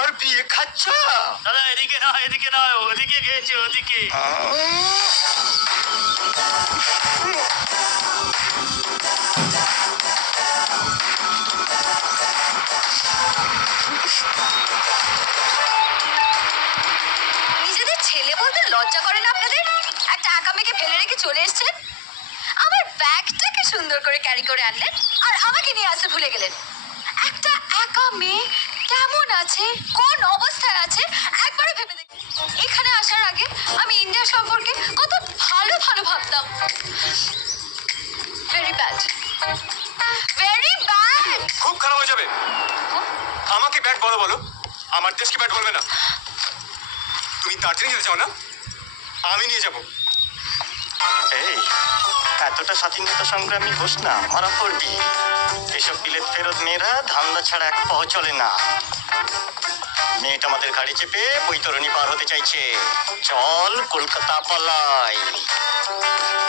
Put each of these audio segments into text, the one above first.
আমার বিয়ে খাচ্ছ? দাদা এদিকে না, এদিকে না, ওদিকে গেছে, ওদিকে। নিজেদের ছেলে বলতে লজ্জা করে না আপনাদের? একটা একা মেয়েকে ফেলে রেখে চলে এসেছেন, আমার ব্যাগটাকে সুন্দর করে ক্যারি করে আনলেন আর আমাকে নিয়ে আসতে ভুলে গেলেন। একটা একা মেয়ে কেমন আছে, কোন অবস্থায় আছে একবারও ভেবে দেখুন। এখানে আসার আগে আমি ইন্ডিয়া সম্পর্কে কত ভালো ভালো ভাবতাম। Very bad, very bad. খুব খারাপ হয়ে যাবে। আমাকে ব্যাট বলো বলো, আমার দেশকে ব্যাট বলবে না। তুমি দার্জিলিং যেতে চাও না? আমি নিয়ে যাবো। এই এতটা স্বাধীনতা সংগ্রামী হোস না, মারা পড়বি। এসব বিলেত ফেরত মেয়েরা ধান্দা ছাড়া এক পাও চলে না। মেয়েটা আমাদের গাড়ি চেপে বৈতরণী পার হতে চাইছে। চল কলকাতা পালাই।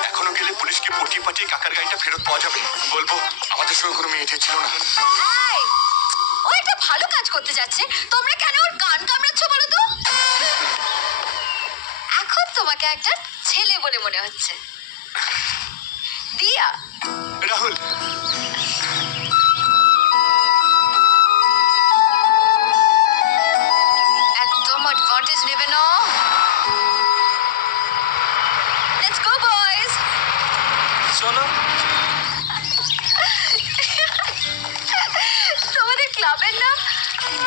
এখনো গেলে পুলিশকে পটিয়ে পাঠিয়ে কাকার গাড়িটা ফেরত পাওয়া যাবে। বলবো আমাদের সঙ্গে কোনো মেয়ে ছিল না। এই, ও একটা ভালো কাজ করতে যাচ্ছে, তোমরা কেন ওর কান কামড়াচ্ছ বলো তো? এখন তোমাকে একটা ছেলে বলে মনে হচ্ছে। দিয়া, রাহুল, একদম অ্যাডভান্টেজ নেবে না। Let's go boys. চলো। তোমাদের ক্লাবের নাম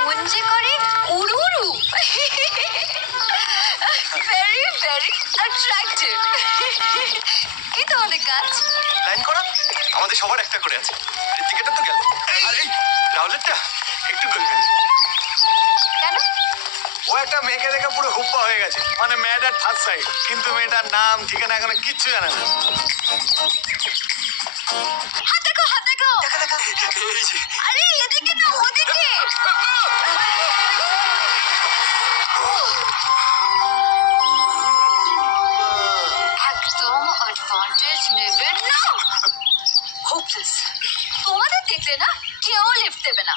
মঞ্জে করে উড়ুরু। Very very attractive. কি তোমাদের কাজ? লাইন করা আমাদের সবার একটা করে আছে। টিকেটটা তো গেল। আর এই রাহুলেরটা একটু গলবেন। কেন? ও একটা মেয়েকে দেখে পুরো হুপ্পা হয়ে গেছে, মানে মেয়েটার থার্ড সাইড, কিন্তু মেয়েটার নাম ঠিকানা এখনো কিচ্ছু জানে না। হাত দেখো, হাত দেখো। এই যে আরে এদিকে না, ওদিকে। একদম অ্যাডভান্টেজ নেবে না। হোপলেস। তোমাদের দেখলে না কেউ লিফট দেবে না।